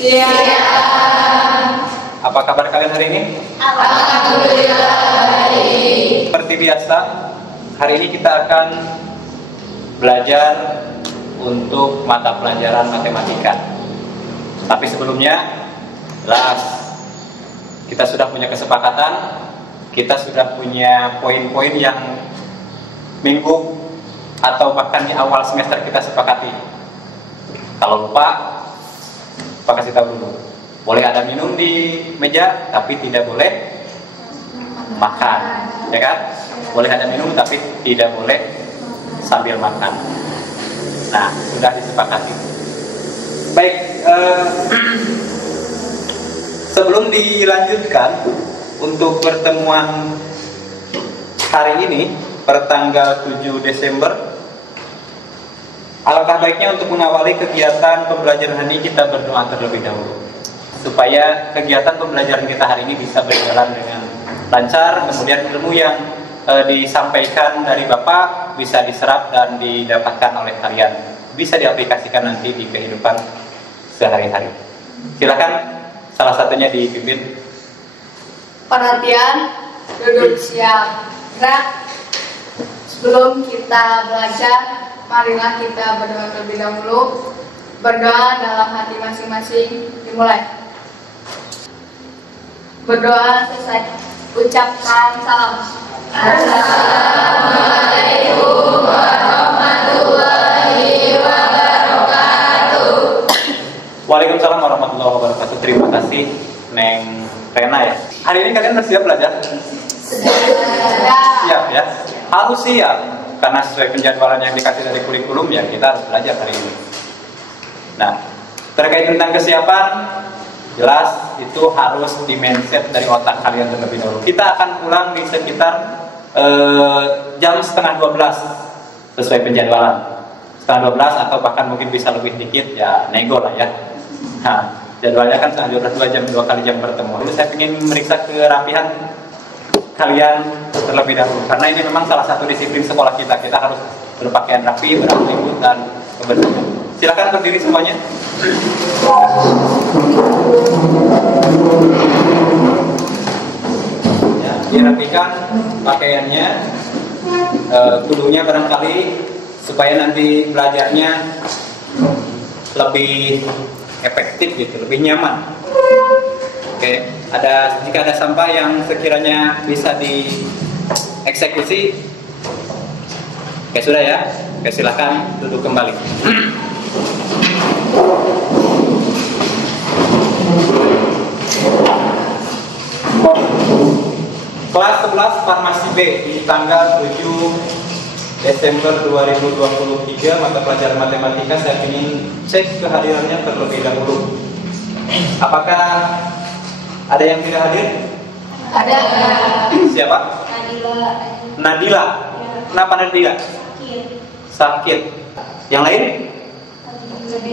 Siap. Apa kabar kalian hari ini? Alhamdulillah baik. Seperti biasa, hari ini kita akan belajar untuk mata pelajaran matematika. Tapi sebelumnya, jelas kita sudah punya kesepakatan, kita sudah punya poin-poin yang minggu atau bahkan di awal semester kita sepakati. Kalau lupa, Pak kasih tahu dulu. Boleh ada minum di meja, tapi tidak boleh makan, ya kan? Boleh ada minum, tapi tidak boleh sambil makan. Nah, sudah disepakati. Baik, sebelum dilanjutkan untuk pertemuan hari ini, pertanggal 7 Desember, alangkah baiknya untuk mengawali kegiatan pembelajaran ini kita berdoa terlebih dahulu, supaya kegiatan pembelajaran kita hari ini bisa berjalan dengan lancar, kemudian ilmu yang disampaikan dari Bapak bisa diserap dan didapatkan oleh kalian, bisa diaplikasikan nanti di kehidupan sehari-hari. Silakan salah satunya dipimpin. Perhatian, duduk siap. Gerak. Sebelum kita belajar, marilah kita berdoa terlebih dahulu. Berdoa dalam hati masing-masing. Dimulai. Berdoa selesai. Ucapkan salam. Assalamualaikum warahmatullahi wabarakatuh. Waalaikumsalam warahmatullahi wabarakatuh. Terima kasih Neng Rena ya. Hari ini kalian bersiap belajar? Siap ya. Harus siap, karena sesuai penjadwalan yang dikasih dari kurikulum ya kita harus belajar hari ini. Nah, terkait tentang kesiapan, jelas itu harus di-mindset dari otak kalian terlebih dahulu. Kita akan pulang di sekitar jam setengah 12 sesuai penjadwalan. Setengah 12 atau bahkan mungkin bisa lebih dikit ya, nego lah ya. Nah, jadwalnya kan setengah 12, 2 jam, 2 kali jam bertemu. Jadi saya ingin meriksa kerapihan kalian terlebih dahulu, karena ini memang salah satu disiplin sekolah kita. Kita harus berpakaian rapi, beratribut dan kebersihan. Silakan berdiri semuanya. Ya, dirapikan pakaiannya, kudunya barangkali supaya nanti belajarnya lebih efektif gitu, lebih nyaman. Oke, jika ada sampah yang sekiranya bisa dieksekusi, oke sudah ya. Oke, silahkan duduk kembali. Kelas 11 Farmasi B di tanggal 7 Desember 2023, mata pelajaran matematika. Saya ingin cek kehadirannya terlebih dahulu. Apakah ada yang tidak hadir? Ada. Siapa? Nadila. Kenapa Nadila? Sakit. Yang lain?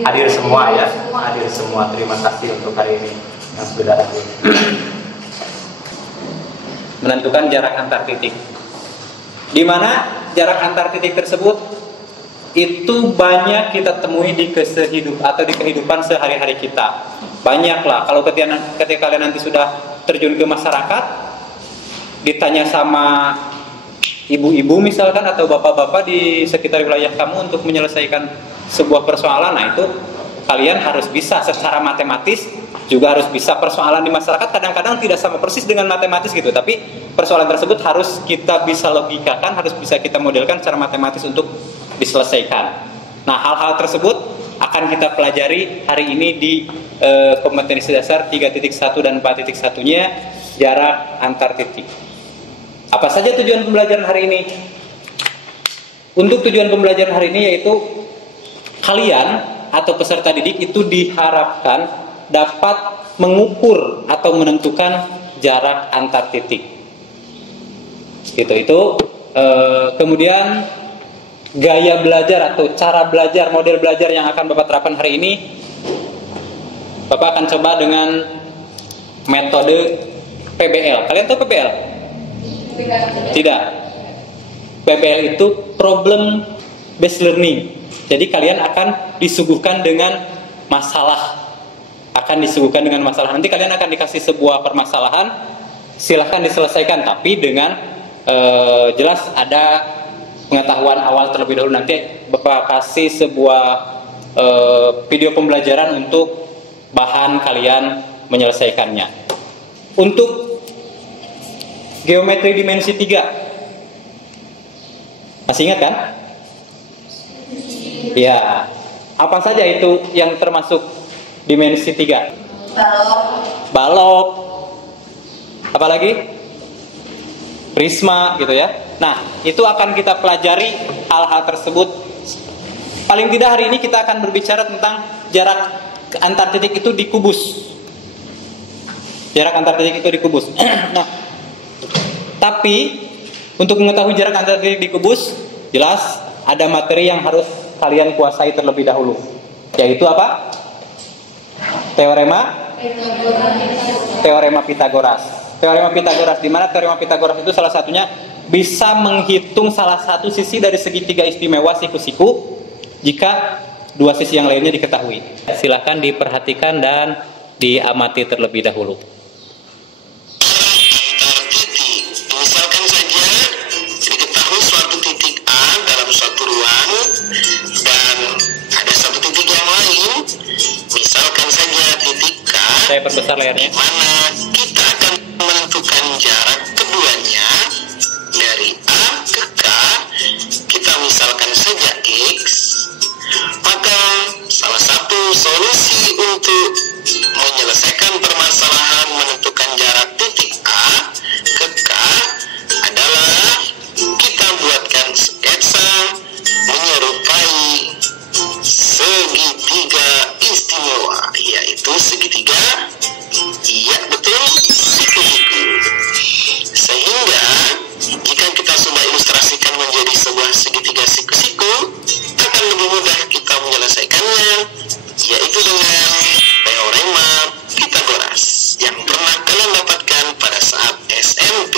Hadir semua ya. Hadir semua. Terima kasih untuk hari ini yang sudah hadir. Menentukan jarak antar titik. Di mana jarak antar titik tersebut itu banyak kita temui di kehidupan sehari-hari kita. Banyaklah. Kalau ketika kalian nanti sudah terjun ke masyarakat, ditanya sama ibu-ibu misalkan atau bapak-bapak di sekitar wilayah kamu untuk menyelesaikan sebuah persoalan, nah itu kalian harus bisa secara matematis, juga harus bisa persoalan di masyarakat kadang-kadang tidak sama persis dengan matematis gitu, tapi persoalan tersebut harus kita bisa logikakan, harus bisa kita modelkan secara matematis untuk diselesaikan. Nah, hal-hal tersebut akan kita pelajari hari ini di kompetensi dasar 3.1 dan 4.1-nya, jarak antar titik. Apa saja tujuan pembelajaran hari ini? Untuk tujuan pembelajaran hari ini yaitu kalian atau peserta didik itu diharapkan dapat mengukur atau menentukan jarak antar titik. Kemudian gaya belajar atau cara belajar, model belajar yang akan Bapak terapkan hari ini, Bapak akan coba dengan metode PBL. Kalian tahu PBL? Tidak. PBL itu problem based learning. Jadi kalian akan disuguhkan dengan masalah akan disuguhkan dengan masalah. Nanti kalian akan dikasih sebuah permasalahan, silahkan diselesaikan, tapi dengan jelas ada pengetahuan awal terlebih dahulu. Nanti Bapak kasih sebuah video pembelajaran untuk bahan kalian menyelesaikannya. Untuk geometri dimensi 3, masih ingat kan? Ya, apa saja itu yang termasuk dimensi 3? Balok. Apalagi? Prisma gitu ya. Nah, itu akan kita pelajari hal-hal tersebut. Paling tidak hari ini kita akan berbicara tentang jarak antar titik itu dikubus. Jarak antar titik itu dikubus. Nah, tapi untuk mengetahui jarak antar titik dikubus, jelas ada materi yang harus kalian kuasai terlebih dahulu. Yaitu apa? Teorema Pitagoras. Teorema Pitagoras, di mana teorema Pitagoras itu salah satunya bisa menghitung salah satu sisi dari segitiga istimewa siku-siku jika dua sisi yang lainnya diketahui. Silahkan diperhatikan dan diamati terlebih dahulu. Misalkan saja diketahui suatu titik A dalam suatu ruang dan ada satu titik yang lain, misalkan saja titik K, Saya perbesar layarnya. mana kita akan menentukan jarak keduanya dari A ke K. Kita misalkan saja X, maka salah satu solusi untuk menyelesaikan permasalahan menentukan jarak titik A ke K adalah kita buatkan sketsa menyerupai segitiga istimewa, yaitu segitiga, iya betul, siku-siku. Sehingga jika kita sudah ilustrasikan menjadi sebuah segitiga siku-siku, akan lebih mudah kita menyelesaikannya, yaitu dengan teorema Pitagoras yang pernah kalian dapatkan pada saat SMP.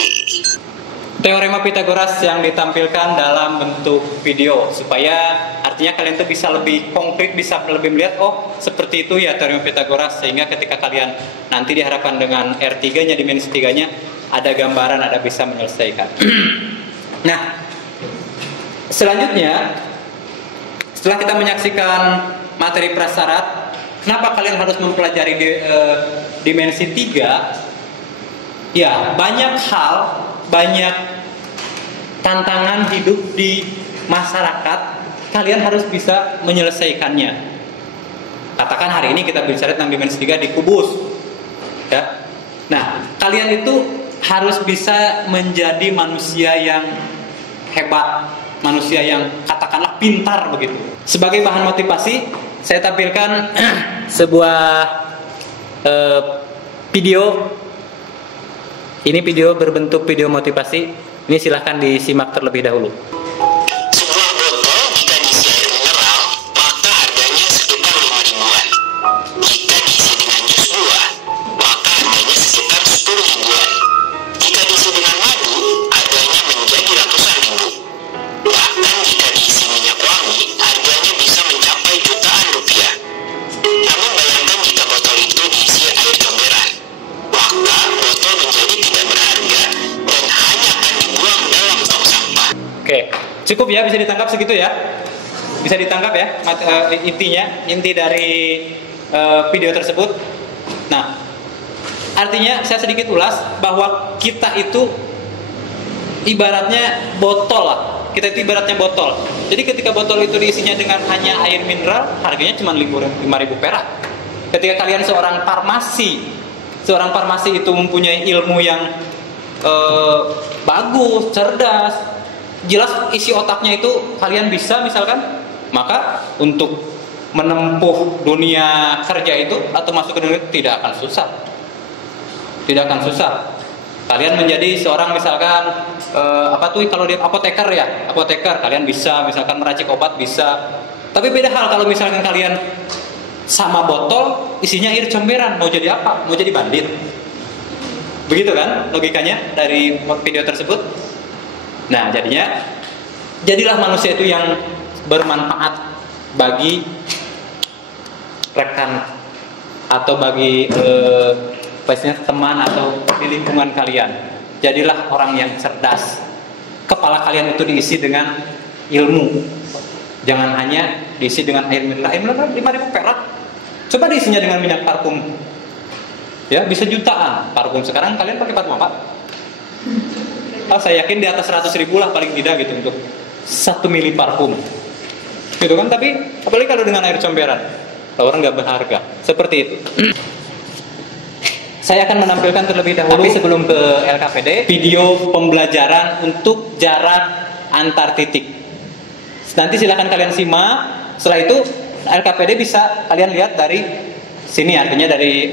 Teorema Pitagoras yang ditampilkan dalam bentuk video supaya artinya kalian tuh bisa lebih konkret, bisa lebih melihat oh seperti itu ya teorema Pitagoras, sehingga ketika kalian nanti diharapkan dengan R3-nya dimensi 3-nya ada gambaran, ada bisa menyelesaikan. Nah, selanjutnya setelah kita menyaksikan materi prasyarat, kenapa kalian harus mempelajari dimensi 3? Ya, banyak hal, banyak tantangan hidup di masyarakat, kalian harus bisa menyelesaikannya. Katakan hari ini kita bicara tentang dimensi 3 dikubus, ya. Nah, kalian itu harus bisa menjadi manusia yang hebat, manusia yang katakanlah pintar begitu. Sebagai bahan motivasi, saya tampilkan sebuah video. Ini video berbentuk video motivasi. Ini silahkan disimak terlebih dahulu. Sebuah botol jika diisi air mineral, maka harganya sekitar 5 ribuan. Jika diisi dengan jus buah, maka harganya sekitar 10 ribuan. Jika diisi dengan madu, harganya menjadi ratusan ribu. Bahkan jika diisi minyak wangi, harganya bisa mencapai jutaan rupiah. Namun bayangkan jika botol itu diisi air comberan, maka botol menjadi tidak berharga dan hanya akan dibuang dalam tong sampah. Oke, cukup ya, bisa ditangkap segitu ya? Bisa ditangkap ya inti dari video tersebut. Nah, artinya saya sedikit ulas bahwa kita itu ibaratnya botol lah. Kita itu ibaratnya botol. Jadi ketika botol itu diisinya dengan hanya air mineral, harganya cuma 5.000 perak. Ketika kalian seorang farmasi itu mempunyai ilmu yang bagus, cerdas, jelas isi otaknya itu kalian bisa misalkan, maka untuk menempuh dunia kerja itu atau masuk ke dunia itu tidak akan susah. Kalian menjadi seorang misalkan kalau di apoteker ya, kalian bisa misalkan meracik obat bisa. Tapi beda hal kalau misalkan kalian sama botol isinya air comberan, mau jadi apa? Mau jadi bandit. Begitu kan logikanya dari video tersebut. Nah, jadilah manusia itu yang bermanfaat bagi rekan atau bagi pastinya teman atau di lingkungan kalian. Jadilah orang yang cerdas. Kepala kalian itu diisi dengan ilmu. Jangan hanya diisi dengan air mineral. Air mineral 5.000 perak. Coba diisinya dengan minyak parfum. Ya, bisa jutaan parfum. Sekarang kalian pakai parfum apa? Oh, saya yakin di atas 100.000 lah paling tidak gitu untuk 1 mili parfum. Gitu kan? Tapi apalagi kalau dengan air comberan, orang nggak berharga. Seperti itu. Saya akan menampilkan terlebih dahulu, tapi sebelum ke LKPD, video pembelajaran untuk jarak antar titik. Nanti silakan kalian simak. Setelah itu LKPD bisa kalian lihat dari sini, artinya dari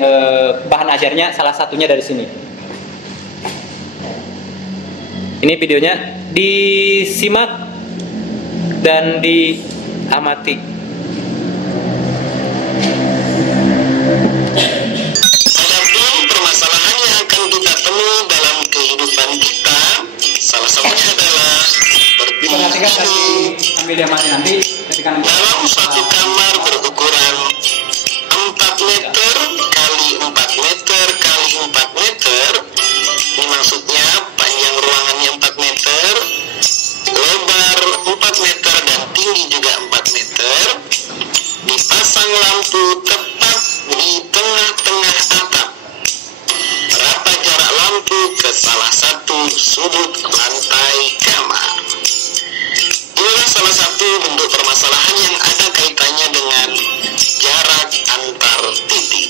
bahan ajarnya salah satunya dari sini. Ini videonya disimak dan diamati. Salah satunya adalah Perhatikan nanti, ambil diamati nanti ketika dalam satu kamar berukuran 4 meter kali 4 meter kali 4 meter. Ini maksudnya panjang ruangannya 4 meter, lebar 4 meter dan tinggi juga 4 meter. Dipasang lampu tepat di tengah-tengah atap. Berapa jarak lampu ke salah satu sudut lantai kamar? Inilah salah satu bentuk permasalahan yang ada kaitannya dengan jarak antar titik.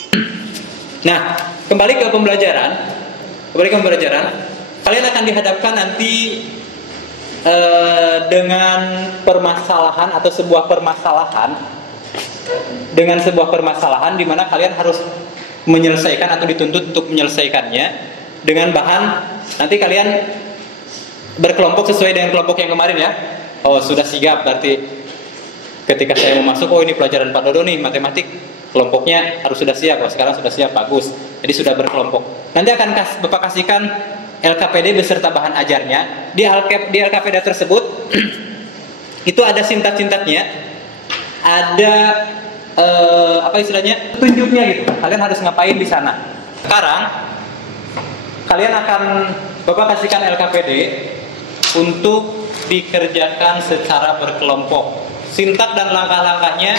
Nah, kembali ke pembelajaran. Kalian akan dihadapkan nanti dengan permasalahan atau sebuah permasalahan, di mana kalian harus menyelesaikan atau dituntut untuk menyelesaikannya dengan bahan. Nanti kalian berkelompok sesuai dengan kelompok yang kemarin ya. Oh, sudah sigap berarti ketika saya mau masuk, oh ini pelajaran Pak Dodo nih, matematik, kelompoknya harus sudah siap. Oh, sekarang sudah siap, bagus. Jadi sudah berkelompok. Nanti akan Bapak kasihkan LKPD beserta bahan ajarnya. Di LKPD tersebut itu ada sintat-sintatnya, ada apa istilahnya, tunjuknya gitu. Kalian harus ngapain di sana. Sekarang kalian akan Bapak kasihkan LKPD untuk dikerjakan secara berkelompok. Sintak dan langkah-langkahnya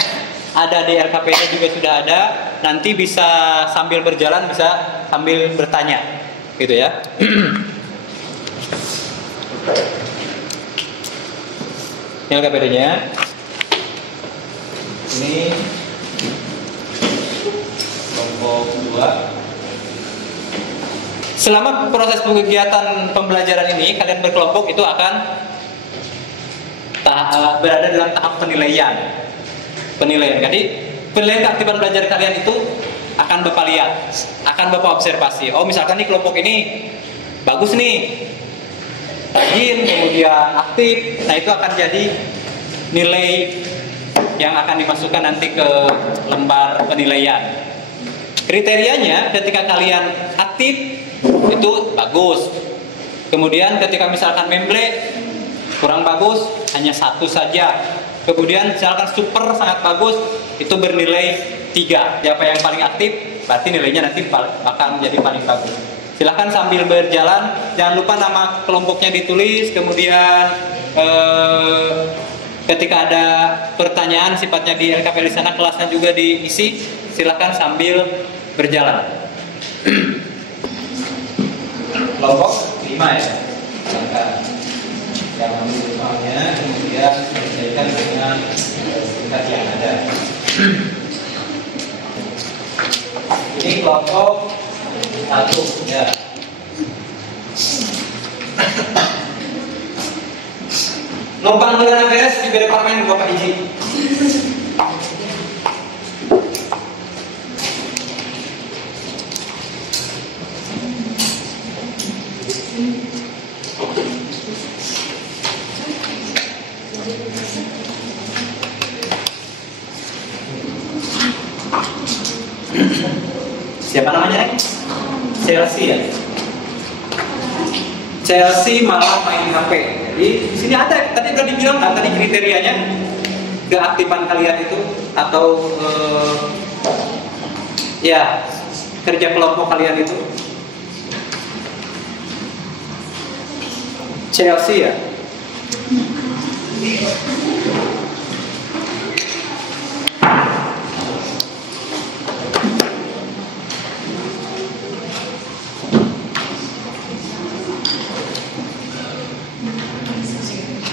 ada di LKPD juga sudah ada. Nanti bisa sambil berjalan, bisa sambil bertanya, gitu ya. Ini LKPD-nya. Ini kelompok 2. Selama proses kegiatan pembelajaran ini, kalian berkelompok itu akan berada dalam tahap penilaian. Jadi penilaian keaktifan belajar kalian itu akan Bapak lihat, akan Bapak observasi. Oh, misalkan nih kelompok ini bagus nih, rajin, kemudian aktif. Nah, itu akan jadi nilai yang akan dimasukkan nanti ke lembar penilaian. Kriterianya ketika kalian aktif itu bagus. Kemudian ketika misalkan memble kurang bagus, hanya 1 saja. Kemudian misalkan super sangat bagus, itu bernilai 3. Siapa yang paling aktif, berarti nilainya nanti akan menjadi paling bagus. Silahkan sambil berjalan, jangan lupa nama kelompoknya ditulis. Kemudian ketika ada pertanyaan sifatnya di LKPD sana, kelasnya juga diisi. Silahkan sambil berjalan. Kelompok 5 ya. Silahkan yang ambil soalnya, kemudian selesaikan dengan tingkat yang ada. Ini kelompok 1 ya. Numpang dengan beres di departemen Bapak Iji. Siapa namanya? Chelsea ya. Chelsea malah main HP. Jadi di sini ada, tadi udah dibilang kan tadi kriterianya keaktifan kalian itu atau Ya, kerja kelompok kalian itu Chelsea ya?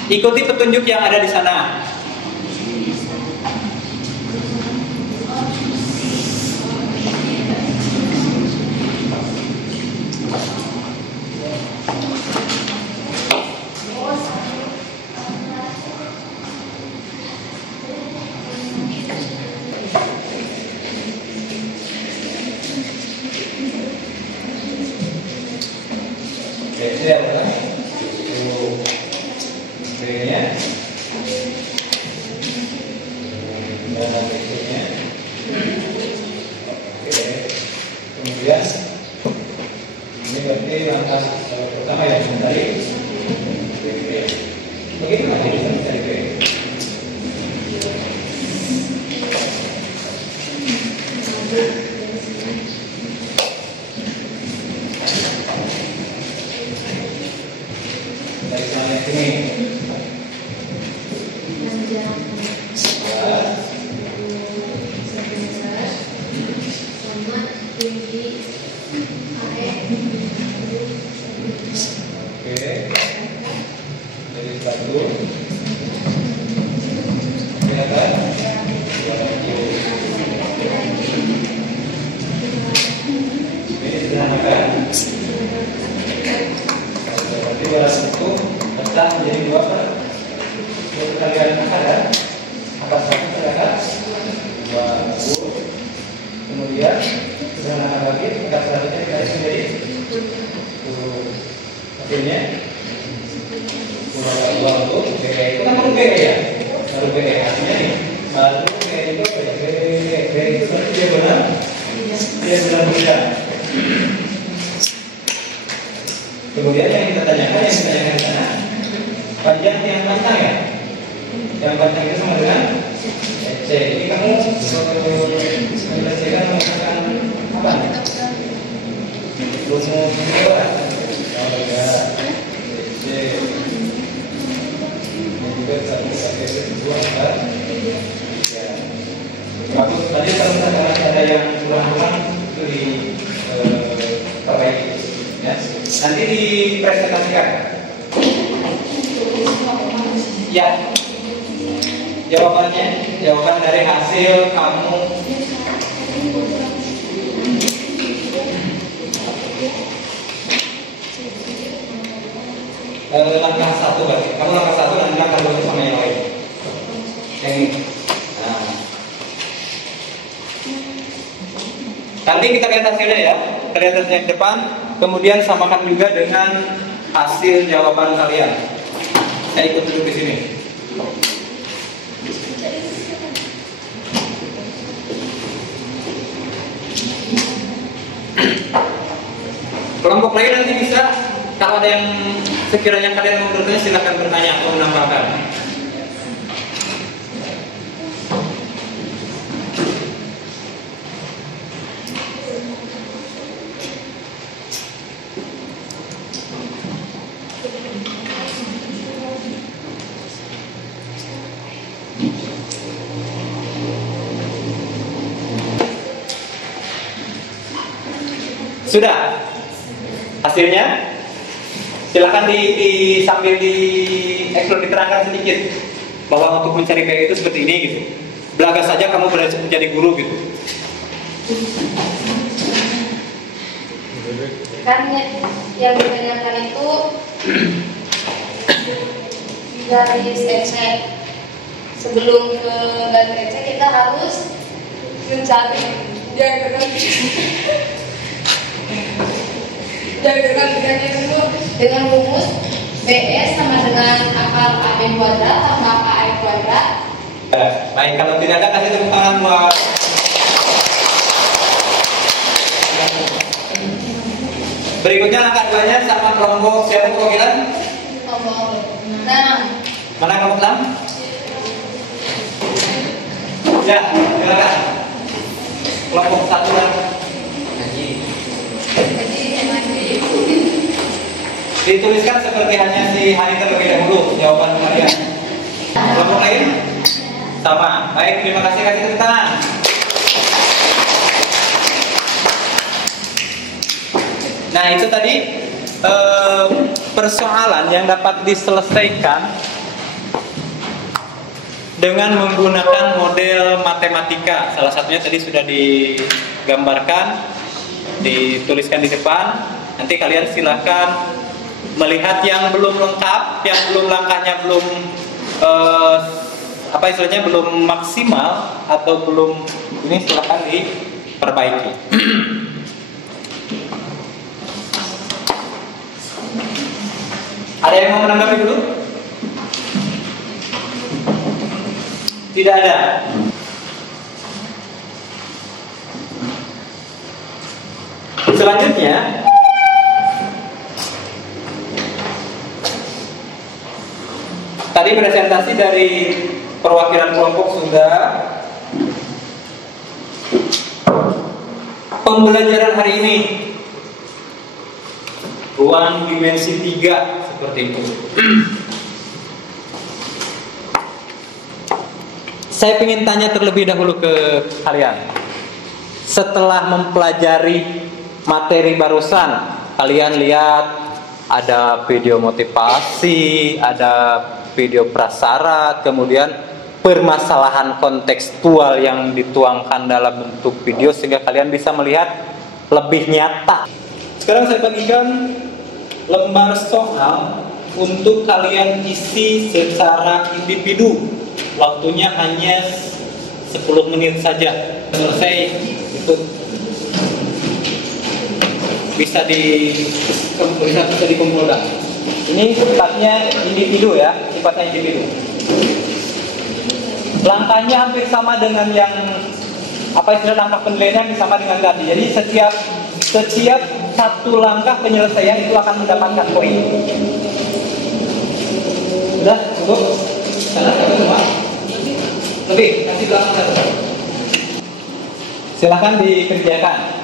Ikuti petunjuk yang ada di sana. Ini adalah B-nya dan B-nya. Oke, kemudian ini berarti langkah pertama yang mencari B. Bagaimana kita bisa mencari B? Dari sana sini. Menjadi dua perkalian akar, akar satu terangkat dua U, kemudian sederhana lagi akar selanjutnya dikali menjadi hasilnya dua untuk B. Itu kan baru B ya, baru B artinya nih baru B itu B itu berarti dia benar tidak. Kemudian yang kita tanyakan di sana panjang yang panjang ya, yang panjang itu sama dengan C. Ini kamu menyelesaikan menggunakan apa? Rumus kedua. Oh ya, C. Dan juga satu pakai dua empat. Ya. Bagus. Tadi kalau misalkan ada yang kurang-kurang itu diperbaiki. Ya. Nanti dipresentasikan. Ya, jawaban dari hasil kamu langkah satu berarti. Kamu langkah satu dan langkah dua sama yang lain. Yang ini. Nah. Nanti kita lihat hasilnya ya. Kita lihat hasilnya di depan. Kemudian samakan juga dengan hasil jawaban kalian. Saya ikut duduk di sini. Kelompok lain nanti bisa, kalau ada yang sekiranya kalian mau bertanya silahkan bertanya atau menambahkan. Sudah hasilnya, silakan sambil diterangkan sedikit bahwa untuk mencari B itu seperti ini gitu. Belaga saja kamu berhasil menjadi guru gitu. Kan yang ditanyakan itu garis EC. Sebelum ke garis EC kita harus mencari diagram bedanya dulu dengan rumus BS sama dengan akar AB kuadrat tambah akar AF kuadrat. Baik, kalau tidak ada kasih tepuk tangan buat. Berikutnya langkah 2-nya sama kelompok siapa kelompok? Kelompok 6. Mana kelompok 6? Ya, silakan. Kelompok 1 dan dituliskan seperti hanya si hari terlebih dahulu jawaban kalian. Kelompok lain sama. Baik, terima kasih, kasih tepuk tangan. Nah, itu tadi persoalan yang dapat diselesaikan dengan menggunakan model matematika. Salah satunya tadi sudah digambarkan, dituliskan di depan. Nanti kalian silahkan melihat yang belum lengkap, yang belum langkahnya belum belum maksimal atau belum ini, silahkan diperbaiki. Ada yang mau menanggapi dulu? Tidak ada. Selanjutnya, tadi presentasi dari perwakilan kelompok sudah. Pembelajaran hari ini ruang dimensi 3 seperti itu. Saya ingin tanya terlebih dahulu ke kalian. Setelah mempelajari materi barusan, kalian lihat ada video motivasi, ada video prasyarat, kemudian permasalahan kontekstual yang dituangkan dalam bentuk video sehingga kalian bisa melihat lebih nyata. Sekarang saya bagikan lembar soal untuk kalian isi secara individu. Waktunya hanya 10 menit saja. Selesai itu bisa dikumpulkan. Ini sifatnya individu ya, sifatnya individu. Langkahnya hampir sama dengan yang langkah penilaian sama dengan tadi. Jadi setiap satu langkah penyelesaian itu akan mendapatkan poin. Sudah cukup? Sana satu semua. Lebih, kasih belakang satu. Silahkan dikerjakan.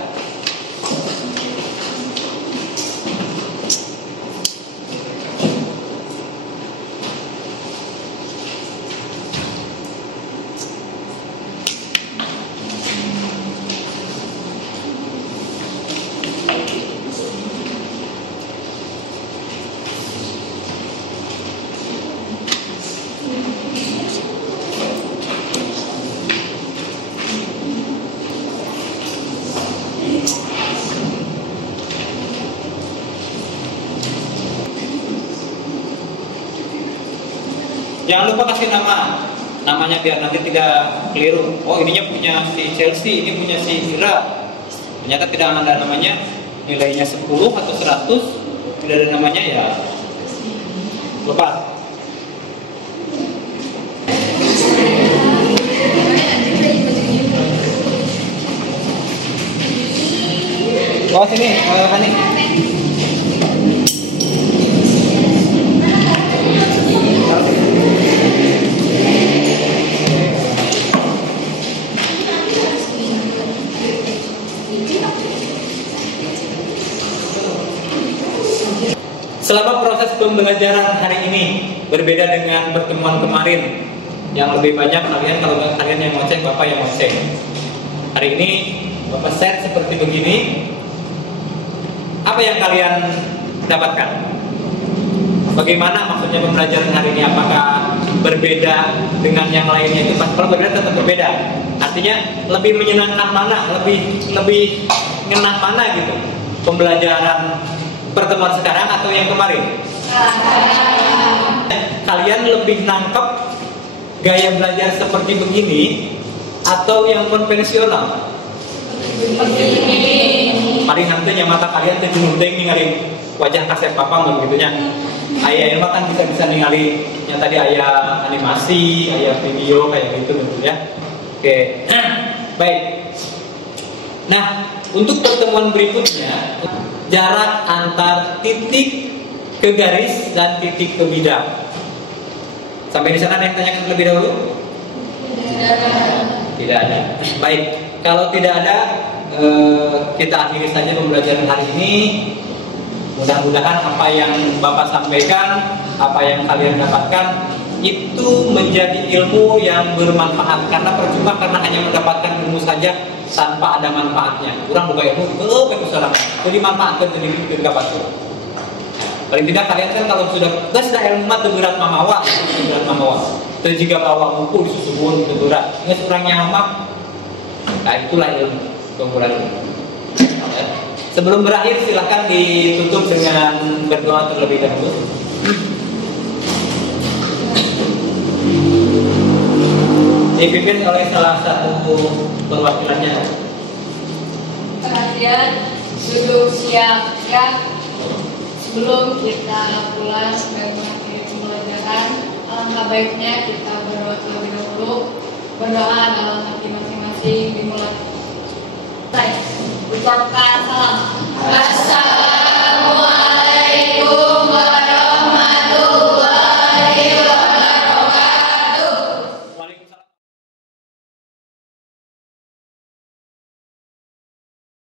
Jangan lupa kasih namanya biar nanti tidak keliru. Oh, ininya punya si Chelsea, ini punya si Ira. Ternyata tidak ada namanya, nilainya 10 atau 100, tidak ada namanya ya. Lupa. Oh, sini, Hani. Selama proses pembelajaran hari ini berbeda dengan pertemuan kemarin yang lebih banyak kalau kalian yang ngoceh, Bapak yang ngoceh. Hari ini Bapak set seperti begini. Apa yang kalian dapatkan? Bagaimana maksudnya pembelajaran hari ini? Apakah berbeda dengan yang lainnya? Itu kalau berbeda tetap berbeda. Artinya lebih menyenangkan mana? Lebih ngenah mana gitu? Pembelajaran pertemuan sekarang atau yang kemarin? Kalian lebih nangkep gaya belajar seperti begini atau yang konvensional? Paling nantinya mata kalian terjunting ningali wajah kasep papa begitunya. Ayah ilmu kan bisa ningali yang tadi ayah animasi, ayah video kayak gitu ya. Oke. Baik. Nah, untuk pertemuan berikutnya, jarak antar titik ke garis dan titik ke bidang. Sampai di sana ada yang tanyakan terlebih dahulu? Tidak ada. Baik. kalau tidak ada, kita akhiri saja pembelajaran hari ini. Mudah-mudahan apa yang Bapak sampaikan, apa yang kalian dapatkan itu menjadi ilmu yang bermanfaat. Karena percuma karena hanya mendapatkan ilmu saja tanpa ada manfaatnya. Kurang buka ilmu, itu salah. Jadi manfaatkan jadi dapat. Paling tidak kalian kan kalau sudah ilmu mah berat mamawa, berat mamawa. Dan jika bawa buku disusun berat, nggak sekurangnya mah. Nah itulah ilmu, pengumpulan ilmu. Sebelum berakhir silahkan ditutup dengan berdoa terlebih dahulu. Dipimpin oleh salah satu perwakilannya. Perhatian, duduk siap ya. Sebelum kita pulang dan mengakhiri pembelajaran, alangkah baiknya kita berdoa terlebih dahulu. Berdoa dalam hati masing-masing dimulai. Ucapkan salam